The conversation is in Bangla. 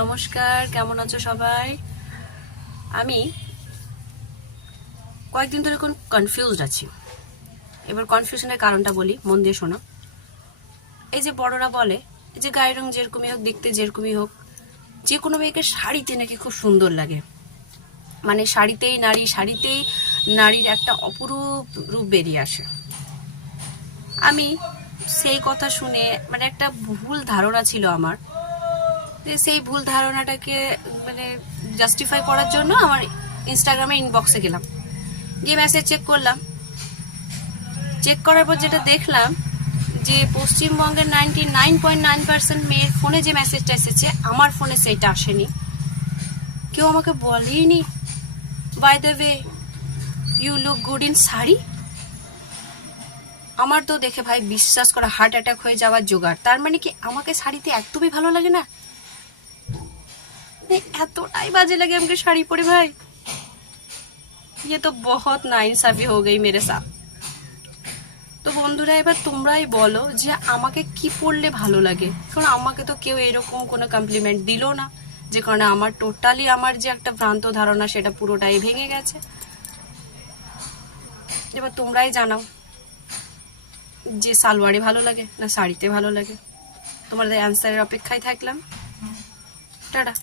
নমস্কার, কেমন আছো সবাই? আমি কয়েকদিন ধরে কোন কনফিউজড আছি। এবার কনফিউশনের কারণটা বলি, মন দিয়ে শোনো। এই যে বড়রা বলে যে গায়ের রং যেরকমই হোক, দেখতে যেরকমই হোক, যে কোনো মেয়েকে শাড়িতে নাকি খুব সুন্দর লাগে। মানে শাড়িতেই নারীর একটা অপরূপ রূপ বেরিয়ে আসে। আমি সেই কথা শুনে মানে একটা ভুল ধারণা ছিল আমার, যে সেই ভুল ধারণাটাকে মানে জাস্টিফাই করার জন্য আমার ইনস্টাগ্রামে ইনবক্সে গেলাম, গিয়ে মেসেজ চেক করার পর যেটা দেখলাম যে পশ্চিমবঙ্গের 99.9% মেয়ের ফোনে যে মেসেজটা এসেছে আমার ফোনে সেইটা আসেনি। কেউ আমাকে বলেইনি by the way you look good in sari. আমার তো দেখে ভাই বিশ্বাস করা হার্ট অ্যাটাক হয়ে যাওয়ার জোগাড়। তার মানে কি আমাকে শাড়িতে একদমই ভালো লাগে না? এতটাই বাজে লাগে আমাকে শাড়ি পরে ভাই। ये तो बहुत नाइंसाफी हो गई मेरे साथ। তো বন্ধুরা, এবার তোমরাই বলো যে আমাকে কি পড়লে ভালো লাগে, কারণ আমাকে তো কেউ এরকম কোনো কমপ্লিমেন্ট দিল না, যে কারণে আমার টোটালি আমার যে একটা ভ্রান্ত ধারণা সেটা পুরোটাই ভেঙে গেছে। এবার তোমরাই জানাও যে সালোয়ারে ভালো লাগে না শাড়িতে ভালো লাগে। তোমাদের অ্যান্সারের অপেক্ষায় থাকলাম। টাটা।